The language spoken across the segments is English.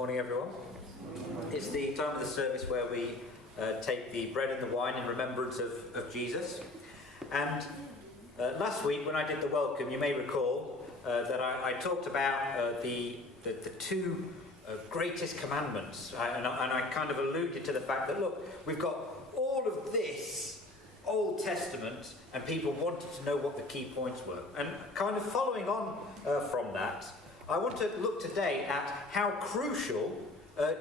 Morning, everyone. It's the time of the service where we take the bread and the wine in remembrance of Jesus. And last week, when I did the welcome, you may recall that I talked about the two greatest commandments. And I kind of alluded to the fact that, look, we've got all of this Old Testament, and people wanted to know what the key points were. And kind of following on from that, I want to look today at how crucial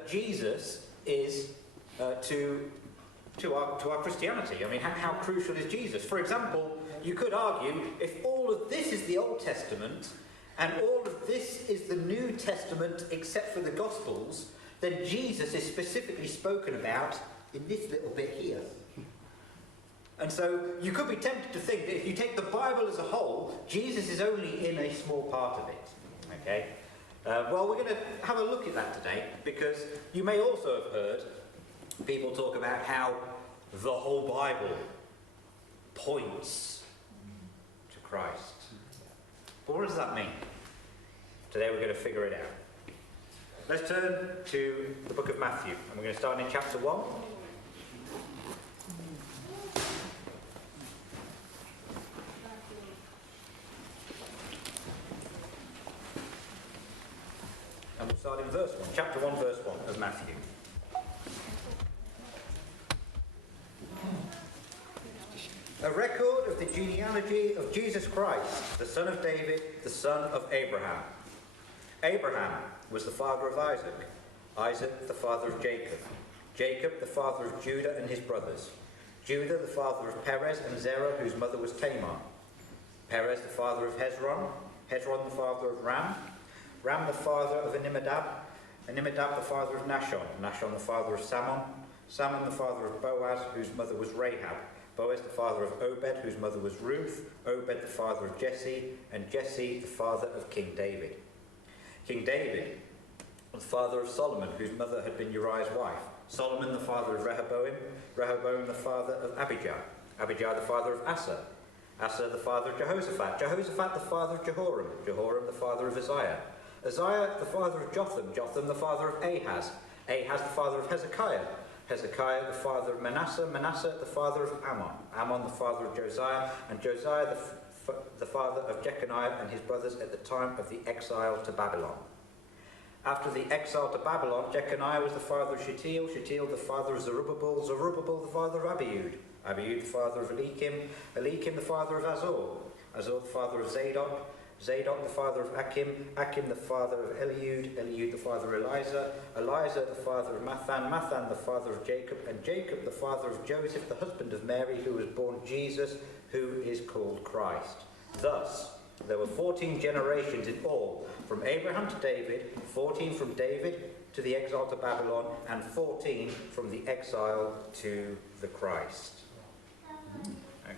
Jesus is to our Christianity. I mean, how crucial is Jesus? For example, you could argue if all of this is the Old Testament and all of this is the New Testament except for the Gospels, then Jesus is specifically spoken about in this little bit here. And so you could be tempted to think that if you take the Bible as a whole, Jesus is only in a small part of it. Okay? Well, we're going to have a look at that today, because you may also have heard people talk about how the whole Bible points to Christ. But what does that mean? Today we're going to figure it out. Let's turn to the book of Matthew, and we're going to start in chapter 1. And we'll start in verse 1, chapter 1, verse 1 of Matthew. A record of the genealogy of Jesus Christ, the son of David, the son of Abraham. Abraham was the father of Isaac, Isaac the father of Jacob, Jacob the father of Judah and his brothers, Judah the father of Perez and Zerah, whose mother was Tamar, Perez the father of Hezron, Hezron the father of Ram, Ram the father of Aminadab, Aminadab the father of Nahshon, Nahshon the father of Salmon, Salmon the father of Boaz, whose mother was Rahab, Boaz the father of Obed, whose mother was Ruth, Obed the father of Jesse, and Jesse the father of King David. King David was the father of Solomon, whose mother had been Uriah's wife, Solomon the father of Rehoboam, Rehoboam the father of Abijah, Abijah the father of Asa, Asa the father of Jehoshaphat, Jehoshaphat the father of Jehoram, Jehoram the father of Uzziah, Uzziah the father of Jotham, Jotham the father of Ahaz, Ahaz the father of Hezekiah, Hezekiah the father of Manasseh, Manasseh the father of Ammon, Ammon the father of Josiah, and Josiah the father of Jeconiah and his brothers at the time of the exile to Babylon. After the exile to Babylon, Jeconiah was the father of Shealtiel, Shealtiel the father of Zerubbabel, Zerubbabel the father of Abiud, Abiud the father of Eliakim, Eliakim the father of Azor, Azor the father of Zadok, Zadok the father of Achim, Achim the father of Eliud, Eliud the father of Eliza, Eliza the father of Mathan, Mathan the father of Jacob, and Jacob the father of Joseph, the husband of Mary, who was born Jesus, who is called Christ. Thus, there were 14 generations in all, from Abraham to David, 14 from David to the exile to Babylon, and 14 from the exile to the Christ.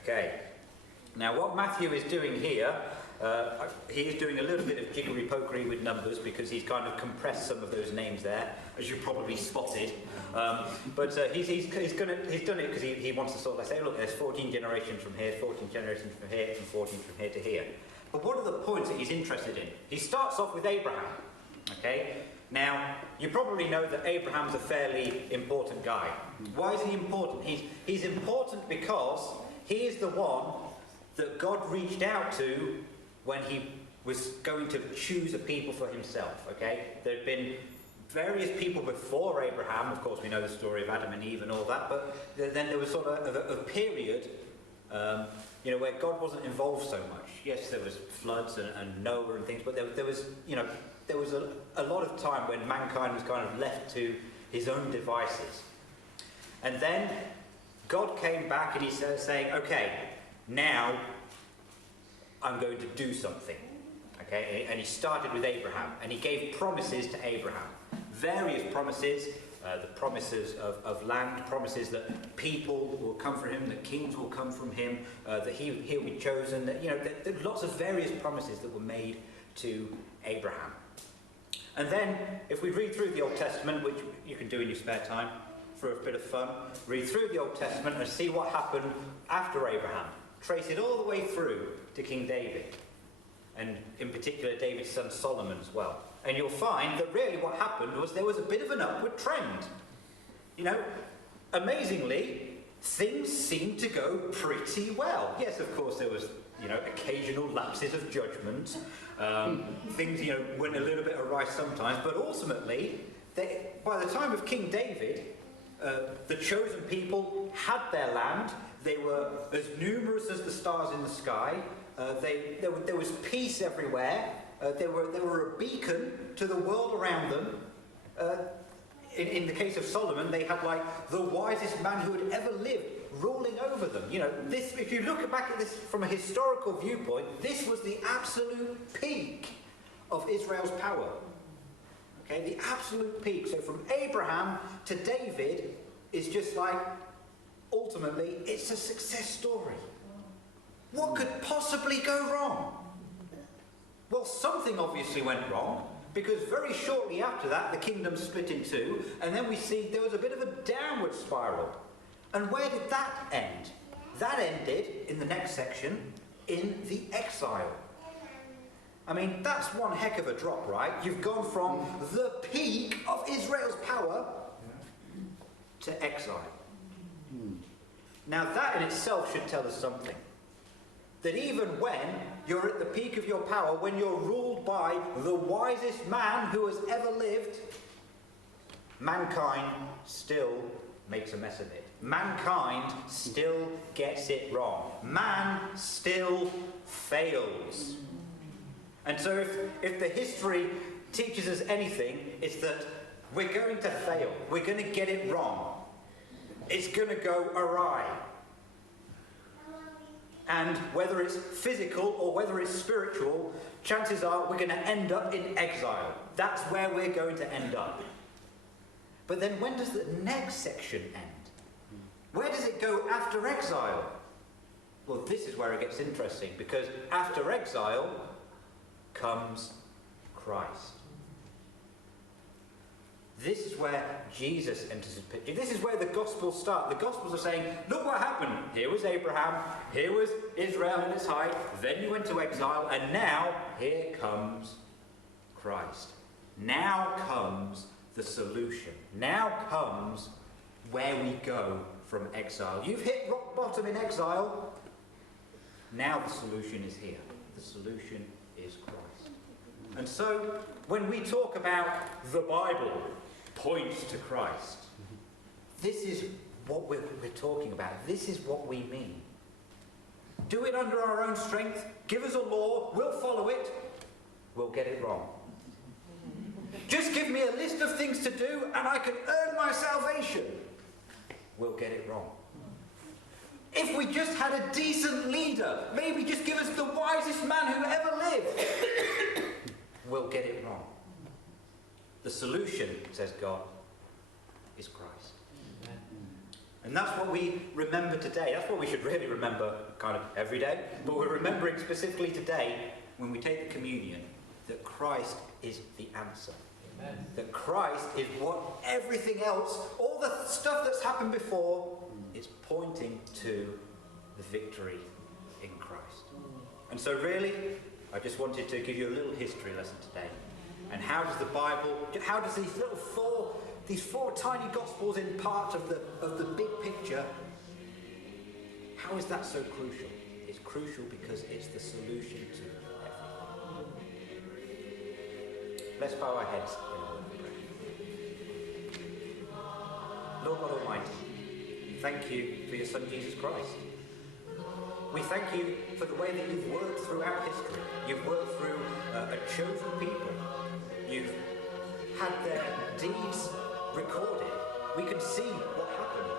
Okay. Now, what Matthew is doing here, he is doing a little bit of jiggery-pokery with numbers, because he's kind of compressed some of those names there, as you probably spotted. But he's done it because he wants to sort of say, look, there's 14 generations from here, 14 generations from here, and 14 from here to here. But what are the points that he's interested in? He starts off with Abraham. Okay? Now, you probably know that Abraham's a fairly important guy. Why is he important? He's important because he is the one that God reached out to when he was going to choose a people for himself. Okay? There had been various people before Abraham. Of course, we know the story of Adam and Eve and all that, but then there was sort of a period where God wasn't involved so much. Yes, there was floods and Noah and things, but there was a lot of time when mankind was kind of left to his own devices. And then God came back and he started saying, okay, now I'm going to do something. Okay, and he started with Abraham, and he gave promises to Abraham. Various promises, the promises of land, promises that people will come from him, that kings will come from him, that he'll be chosen. That, there are lots of various promises that were made to Abraham. And then, if we read through the Old Testament, which you can do in your spare time for a bit of fun, read through the Old Testament and see what happened after Abraham. Trace it all the way through to King David. and in particular David's son Solomon as well. And you'll find that really what happened was there was a bit of an upward trend. You know, amazingly, things seemed to go pretty well. Yes, of course, there was, you know, occasional lapses of judgment. Things, you know, went a little bit awry sometimes, but ultimately, by the time of King David, the chosen people had their land. They were as numerous as the stars in the sky. There was peace everywhere. They were a beacon to the world around them. In the case of Solomon, they had like the wisest man who had ever lived ruling over them. You know, this, if you look back at this from a historical viewpoint, this was the absolute peak of Israel's power. Okay, the absolute peak. So from Abraham to David is just like, ultimately, it's a success story. What could possibly go wrong? Well, something obviously went wrong, because very shortly after that, the kingdom split in two, and then we see there was a bit of a downward spiral. And where did that end? That ended, in the next section, in the exile. I mean, that's one heck of a drop, right? You've gone from the peak of Israel's power to exile. Now that in itself should tell us something. That even when you're at the peak of your power, when you're ruled by the wisest man who has ever lived, mankind still makes a mess of it. Mankind still gets it wrong. Man still fails. And so if the history teaches us anything, it's that we're going to fail. We're going to get it wrong. It's going to go awry. And whether it's physical or whether it's spiritual, chances are we're going to end up in exile. That's where we're going to end up. But then when does the next section end? Where does it go after exile? Well, this is where it gets interesting, because after exile comes Christ. This is where Jesus enters the picture. This is where the Gospels start. The Gospels are saying, look what happened. Here was Abraham, here was Israel in its height, then you went to exile, and now here comes Christ. Now comes the solution. Now comes where we go from exile. You've hit rock bottom in exile. Now the solution is here. The solution is Christ. And so, when we talk about the Bible points to Christ, this is what we're talking about. This is what we mean. Do it under our own strength. Give us a law. We'll follow it. We'll get it wrong. Just give me a list of things to do and I can earn my salvation. We'll get it wrong. If we just had a decent leader, maybe just give us the wisest man who ever lived, we'll get it wrong. The solution, says God, is Christ. And that's what we remember today. That's what we should really remember kind of every day. But we're remembering specifically today, when we take the communion, that Christ is the answer. Amen. That Christ is what everything else, all the stuff that's happened before, is pointing to the victory in Christ. And so really, I just wanted to give you a little history lesson today. And how does the Bible, how does these four tiny Gospels in part of the big picture, how is that so crucial? It's crucial because it's the solution to everything. Let's bow our heads in a word of prayer. Lord God Almighty, thank you for your Son Jesus Christ. We thank you for the way that you've worked throughout history. You've worked through a chosen people. You've had their deeds recorded. We can see what happened.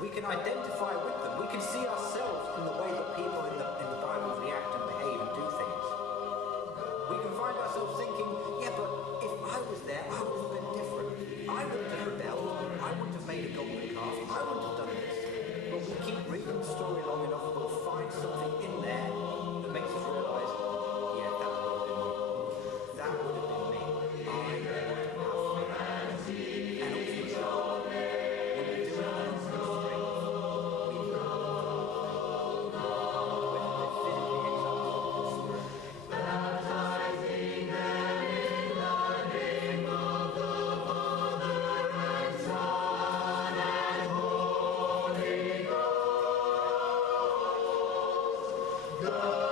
We can identify with them. We can see ourselves in the way that people in the Bible react and behave and do things. We can find ourselves thinking, yeah, but if I was there, I would have been different. I wouldn't have rebelled. I wouldn't have made a golden calf. I wouldn't have done this. But we keep reading the story long enough and we'll find something in there that makes us realise, yeah, that would have been me. That would have been me. I want to have faith. And ultimately, when we do it in our own strength, we will. God.